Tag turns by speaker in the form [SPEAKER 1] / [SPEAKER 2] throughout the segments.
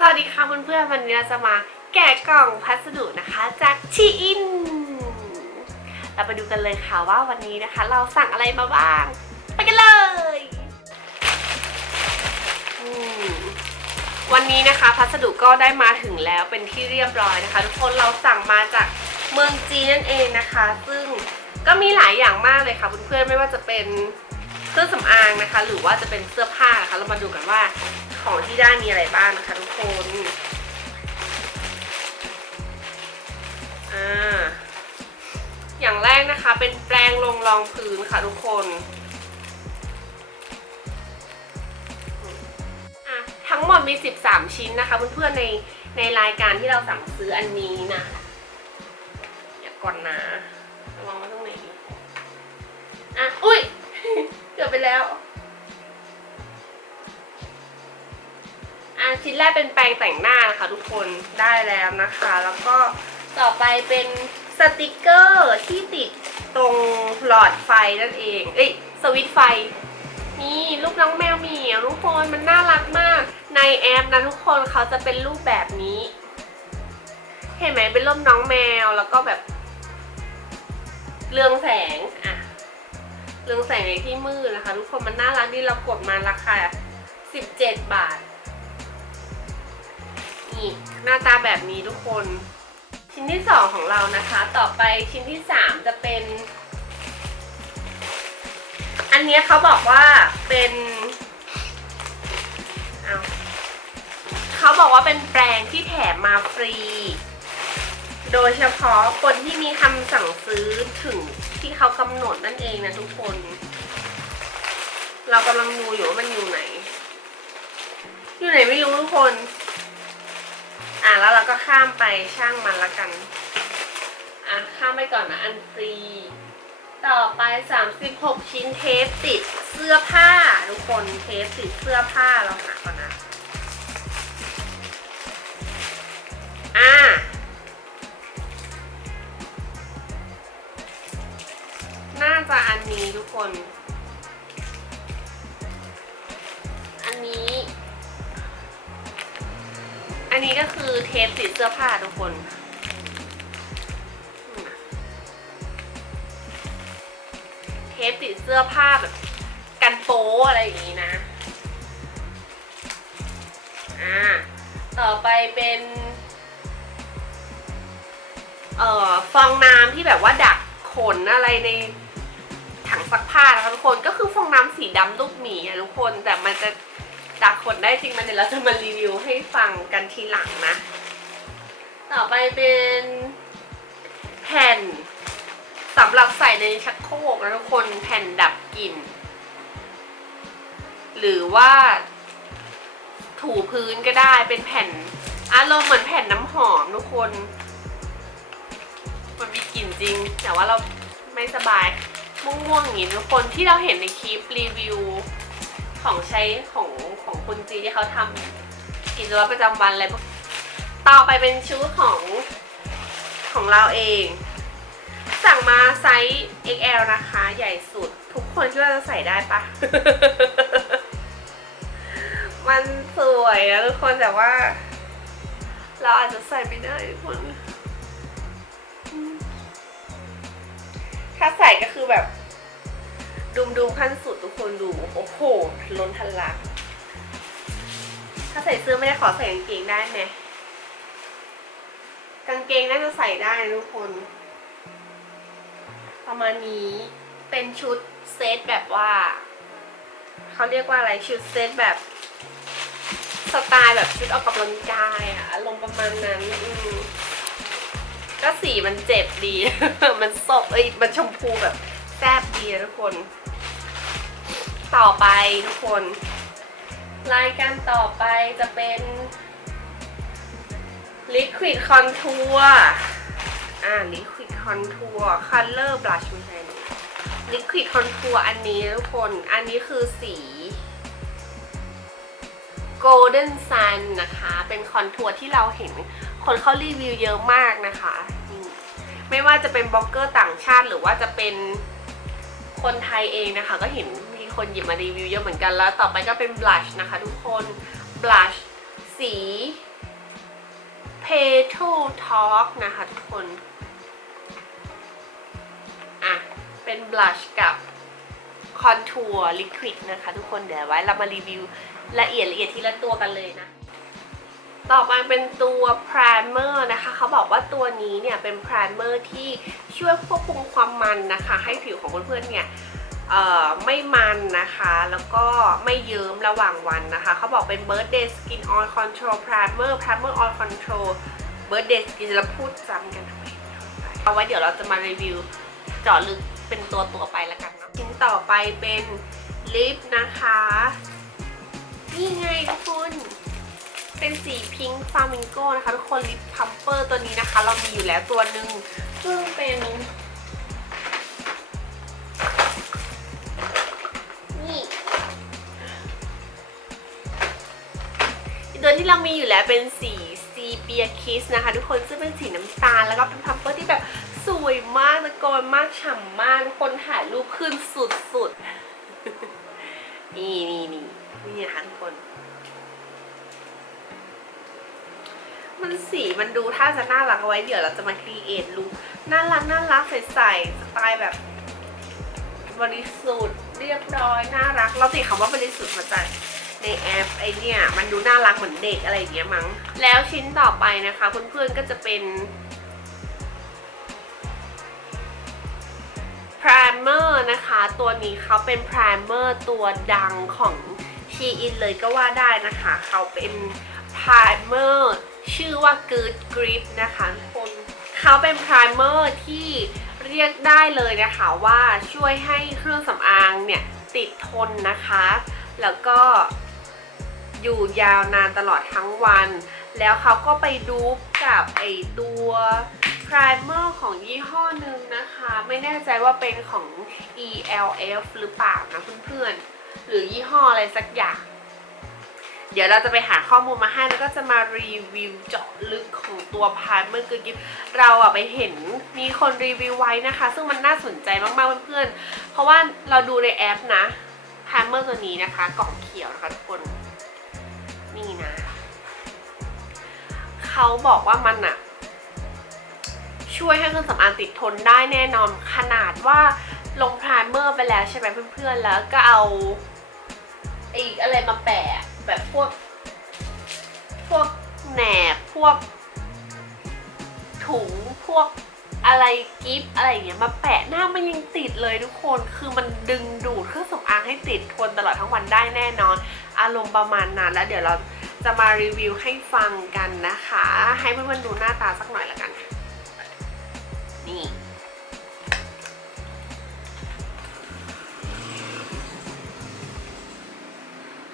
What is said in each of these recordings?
[SPEAKER 1] สวัสดีค่ะเพื่อนๆวันนี้เราจะมาแกะกล่องพัสดุนะคะจากชีอิน เราไปดูกันเลยค่ะว่าวันนี้นะคะ เราสั่งอะไรมาบ้าง ไปกันเลยวันนี้นะคะพัสดุก็ได้มาถึงแล้วเป็นที่เรียบร้อยนะคะ ทุกคนเราสั่งมาจากเมืองจีนนั่นเองนะคะ ซึ่งก็มีหลายอย่างมากเลยค่ะเพื่อนๆไม่ว่าจะเป็นเครื่องสำอางนะคะ หรือว่าจะเป็นเสื้อผ้านะคะ เรามาดูกันว่า ของที่ได้มีอะไรบ้างนะคะทุกคนอ่าอย่างแรกนะคะเป็นแปรงลงรองพื้นค่ะทุกคนอะทั้งหมดมี 13 ชิ้นนะคะเพื่อนๆในในรายการที่เราสั่งซื้ออันนี้นะเดี๋ยวก่อนนะระวังไว้ตรงไหนอะ อุ้ย เกือบไปแล้ว อะชิ้นแรกเป็นแปรงแต่งหน้านะคะทุกคนได้แล้วนะคะ แล้วก็ต่อไปเป็นสติกเกอร์ที่ติดตรงหลอดไฟนั่นเอง เอ้ยสวิตไฟ นี่รูปน้องแมวเหมียวทุกคนมันน่ารักมาก ในแอปนะทุกคนเขาจะเป็นรูปแบบนี้ เห็นไหมเป็นรูปน้องแมวแล้วก็แบบเรืองแสงอะเรืองแสงในที่มืดนะคะ ทุกคนมันน่ารักดีเรากดมาราคา17 บาท นี่หน้าตาแบบนี้ทุกคน ชิ้นที่สองของเรานะคะ ต่อไปชิ้นที่สามจะเป็น อันเนี้ยเขาบอกว่าเป็นเอาเขาบอกว่าเป็นแปรงที่แถมมาฟรี โดยเฉพาะคนที่มีคำสั่งซื้อถึงที่เขากำหนดนั่นเองนะทุกคน เรากำลังดูอยู่ว่ามันอยู่ไหน อยู่ไหนไม่รู้ทุกคน อะแล้วเราก็ข้ามไปช่างมันละกัน อะข้ามไปก่อนนะอันฟรี ต่อไป 36 ชิ้นเทปติดเสื้อผ้าทุกคนเทปติดเสื้อผ้าเราหาก่อนนะ อะน่าจะอันนี้ทุกคนอัน นนี้ก็คือเทปติดเสื้อผ้าทุกคน เทปติดเสื้อผ้าแบบกันโป๊อะไรอย่างนี้นะ อ่า ต่อไปเป็น เอ่อ ฟองน้ำที่แบบว่าดักขนอะไรในถังซักผ้านะคะทุกคน ก็คือฟองน้ำสีดำลูกหมีอะทุกคน แต่มันจะ ดักขนได้จริงมันเดี๋ยวเราจะมารีวิวให้ฟังกันทีหลังนะ ต่อไปเป็นแผ่นสำหรับใส่ในชักโครกนะทุกคนแผ่นดับกลิ่น หรือว่าถูพื้นก็ได้เป็นแผ่นอารมณ์เหมือนแผ่นน้ำหอมทุกคน มันมีกลิ่นจริง แต่ว่าเราไม่สบายม่วงๆอย่างนี้ทุกคนที่เราเห็นในคลิปรีวิว ของใช้ของของคนจีนที่เขาทำกิจวัตรประจำวันอะไรพวกต่อไปเป็นชุดของของเราเอง สั่งมาไซส์ XL นะคะ ใหญ่สุด ทุกคนคิดว่าจะใส่ได้ปะมันสวยนะทุกคนแต่ว่า เราอาจจะใส่ไม่ได้ทุกคน ถ้าใส่ก็คือแบบ ดูมดูมขั้นสุดทุกคนดู โอ้โหล้นทะลัก ถ้าใส่เสื้อไม่ได้ขอใส่กางเกงได้ไหมกางเกงน่าจะใส่ได้ทุกคน ประมาณนี้เป็นชุดเซตแบบว่าเขาเรียกว่าอะไรชุดเซตแบบสไตล์แบบชุดออกกำลังกายอะอารมณ์ประมาณนั้น อืมก็สีมันเจ็บดี มันสดเอ้ยมันชมพูแบบแซบดีทุกคน ต่อไปทุกคน รายการต่อไปจะเป็น Liquid Contour อ่า Liquid Contour Color Blush ไม่ใช่ Liquid Contour อันนี้ทุกคน อันนี้คือสี Golden Sun นะคะ เป็นคอนทัวร์ที่เราเห็นคนเขารีวิวเยอะมากนะคะ ไม่ว่าจะเป็นบล็อกเกอร์ต่างชาติหรือว่าจะเป็นคนไทยเองนะคะ ก็เห็น คนหยิบมารีวิวเยอะเหมือนกันแล้วต่อไปก็เป็นบลัชนะคะทุกคนบลัชสี Petal Talk นะคะทุกคน อะ เป็นบลัชกับคอนทัวร์ลิควิดนะคะทุกคนเดี๋ยวไว้เรามารีวิวละเอียดละเอียดทีละตัวกันเลยนะ ต่อมาเป็นตัว primer นะคะ เขาบอกว่าตัวนี้เนี่ยเป็น primer ที่ช่วยควบคุมความมันนะคะ ให้ผิวของเพื่อนๆเนี่ย ไม่มันนะคะ แล้วก็ไม่เยิ้มระหว่างวันนะคะ เขาบอกเป็น birthday skin oil control primer primer oil control birthday skin เราพูดซ้ำกันทำไมเอาไว้เดี๋ยวเราจะมารีวิวเจาะลึกเป็นตัวตัวไปแล้วกันเนอะชิ้นต่อไปเป็นลิปนะคะ นี่ไงทุกคน เป็นสีพิงค์ฟามิงโกนะคะ ทุกคนลิปพัมเปอร์ตัวนี้นะคะ เรามีอยู่แล้วตัวหนึ่งซึ่งเป็น เรามีอยู่แล้วเป็นสีซีเปียคิสนะคะ ทุกคนซึ่งเป็นสีน้ำตาลแล้วก็เป็นพัมเปอร์ที่แบบสวยมากตะโกนมากฉ่ำมากทุกคนถ่ายรูปขึ้นสุดๆ นี่นี่นี่นี่นะคะทุกคน มันสีมันดูถ้าจะน่ารักเอาไว้เดี๋ยวเราจะมาครีเอทลุคน่ารักน่ารักใสๆสไตล์แบบบริสุทธิ์เรียบร้อย น่ารัก เราติดคำว่าบริสุทธิ์มาจาก ในแอปไอเนี่ยมันดูน่ารักเหมือนเด็กอะไรอย่างเงี้ยมั้ง แล้วชิ้นต่อไปนะคะเพื่อนๆก็จะเป็น primer นะคะ ตัวนี้เขาเป็น primer ตัวดังของ Shein เลยก็ว่าได้นะคะ เขาเป็น primer ชื่อว่า Good Grip นะคะทุกคนเขาเป็น primer ที่เรียกได้เลยนะคะว่าช่วยให้เครื่องสำอางเนี่ยติดทนนะคะ แล้วก็ อยู่ยาวนานตลอดทั้งวัน แล้วเขาก็ไปดูปกับไอตัว primer ของยี่ห้อหนึ่งนะคะ ไม่แน่ใจว่าเป็นของ ELF หรือเปล่านะเพื่อนๆ หรือยี่ห้ออะไรสักอย่าง เดี๋ยวเราจะไปหาข้อมูลมาให้แล้วก็จะมารีวิวเจาะลึกของตัว primer คือกิฟเราอะไปเห็นมีคนรีวิวไว้นะคะ ซึ่งมันน่าสนใจมากๆเพื่อนๆ เพราะว่าเราดูในแอปนะ primer ตัวนี้นะคะกล่องเขียวนะคะทุกคน นี่นะ เขาบอกว่ามันอะช่วยให้เครื่องสำอางติดทนได้แน่นอนขนาดว่าลงพรายเมอร์ไปแล้วใช่ไหมเพื่อนๆ แล้วก็เอาไอ้อะไรมาแปะแบบพวก พวกแหนบพวก ถุงพวกอะไรกิฟอะไรอย่างเงี้ยมาแปะหน้ามันยังติดเลยทุกคน คือมันดึงดูดเครื่องสำอางให้ติดทนตลอดทั้งวันได้แน่นอน อารมณ์ประมาณนั้นแล้วเดี๋ยวเราจะมารีวิวให้ฟังกันนะคะ ให้เพื่อนๆดูหน้าตาสักหน่อยละกัน นี่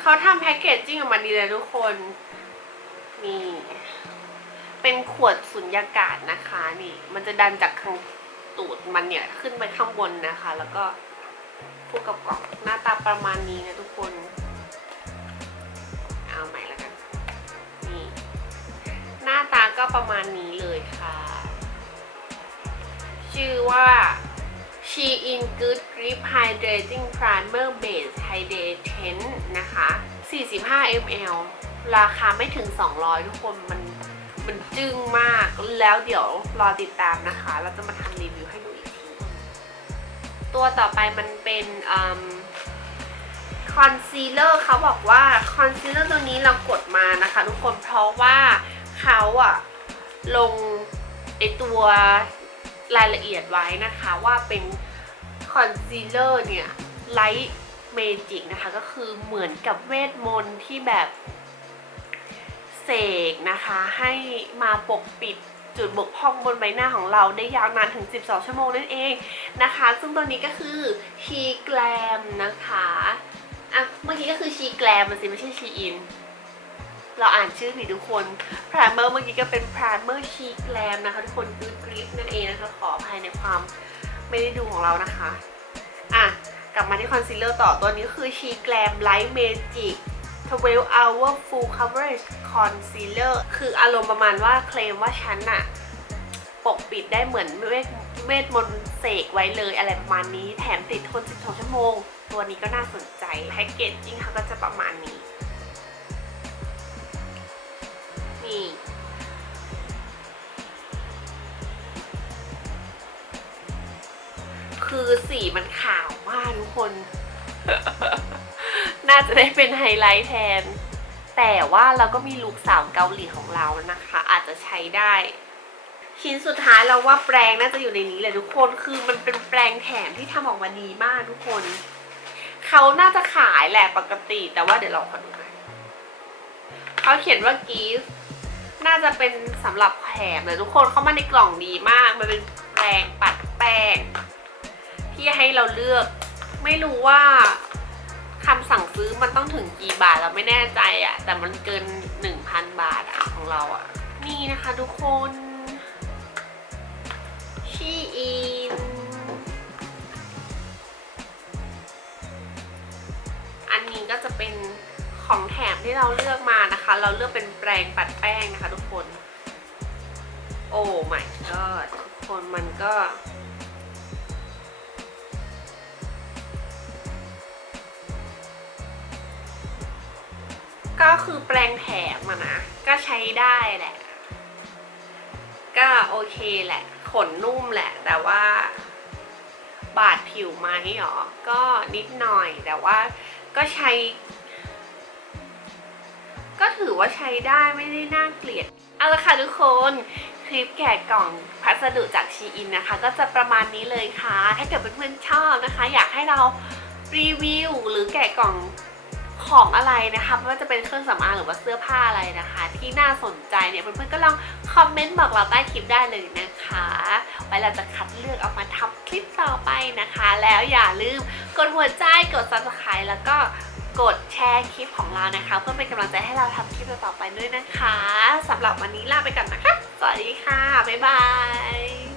[SPEAKER 1] เขาทำแพ็กเกจจิ้งออกมาดีเลยทุกคนนี่เป็นขวดสุญญากาศนะคะนี่ มันจะดันจากข้างตูดมันเนี่ยขึ้นไปข้างบนนะคะ แล้วก็พูกกับกล่องหน้าตาประมาณนี้นะทุกคน ก็ประมาณนี้เลยค่ะ ชื่อว่า Shein Good Grip Hydrating Primer Base Hydrating นะคะ 45 ml ราคาไม่ถึง 200 ทุกคนมันมันจึ้งมากแล้วเดี๋ยวรอติดตามนะคะ เราจะมาทำรีวิวให้ดูอีกที ตัวต่อไปมันเป็นคอนซีลเลอร์เขาบอกว่าคอนซีลเลอร์ตัวนี้เรากดมานะคะ ทุกคนเพราะว่าเขาอะ ลงไอตัวรายละเอียดไว้นะคะว่าเป็นคอนซีลเลอร์เนี่ยไลท์เมจิกนะคะ ก็คือเหมือนกับเวทมนต์ที่แบบเสกนะคะ ให้มาปกปิดจุดบกพร่องบนใบหน้าของเราได้ยาวนานถึง 12 ชั่วโมงนั่นเองนะคะ ซึ่งตัวนี้ก็คือชีแกลมนะคะอะเมื่อกี้ก็คือชีแกลมมันสิไม่ใช่ชีอิน เราอ่านชื่อผิดทุกคนพรามเมอร์เมื่อกี้ก็เป็นพรามเมอร์ชีแกลมนะคะทุกคนคือกริฟนั่นเองนะคะขออภัยในความไม่ได้ดูของเรานะคะอะกลับมาที่คอนซีลเลอร์ต่อตัวนี้คือชีแกลมไลท์เมจิก12 hour full coverage concealer คืออารมณ์ประมาณว่าเคลมว่าฉันอะปกปิดได้เหมือนเวทเวทมนต์เสกไว้เลยอะไรประมาณนี้แถมติดทน 12 ชั่วโมง ตัวนี้ก็น่าสนใจ แพ็กเกจจิ้งเขาก็จะประมาณนี้ีก คือสีมันขาวมากทุกคน น่าจะได้เป็นไฮไลท์แทน แต่ว่าเราก็มีลูกสาวเกาหลีของเรานะคะ อาจจะใช้ได้ ชิ้นสุดท้ายเราว่าแปรงน่าจะอยู่ในนี้แหละทุกคน คือมันเป็นแปรงแถมที่ทำออกมาดีมากทุกคนเขาน่าจะขายแหละปกติ แต่ว่าเดี๋ยวลเราขอดูเขาเขียนว่า gift น่าจะเป็นสำหรับแถมเลยทุกคนเข้ามาในกล่องดีมาก มันเป็นแปรงปัดแป้งที่ให้เราเลือก ไม่รู้ว่าคำสั่งซื้อมันต้องถึงกี่บาทเราไม่แน่ใจอะแต่มันเกิน 1,000 บาทอะของเราอะนี่นะคะทุกคนชีอินอันนี้ก็จะเป็น ของแถมที่เราเลือกมานะคะ เราเลือกเป็นแปรงปัดแป้งนะคะ ทุกคน โอ้ my god ทุกคนมันก็ ก็คือแปรงแถมอะนะ ก็ใช้ได้แหละ ก็โอเคแหละ ขนนุ่มแหละ แต่ว่าบาดผิวไหมหรอ ก็นิดหน่อยแต่ว่าก็ใช้ ถือว่าใช้ได้ไม่ได้น่าเกลียด เอาละค่ะทุกคนคลิปแกะกล่องพัสดุจากชีอินนะคะ ก็จะประมาณนี้เลยค่ะ ถ้าเกิดเพื่อนๆชอบนะคะ อยากให้เรารีวิวหรือแกะกล่องของอะไรนะคะไม่ว่าจะเป็นเครื่องสำอางหรือว่าเสื้อผ้าอะไรนะคะ ที่น่าสนใจเนี่ยเพื่อนๆก็ลองคอมเมนต์บอกเราใต้คลิปได้เลยนะคะ ไว้เราจะคัดเลือกเอามาทำคลิปต่อไปนะคะ แล้วอย่าลืมกดหัวใจกด subscribe แล้วก็ กดแชร์คลิปของเรานะคะ เพื่อเป็นกำลังใจให้เราทำคลิปต่อไปด้วยนะคะสำหรับวันนี้ลาไปก่อนนะคะ สวัสดีค่ะ บ๊ายบาย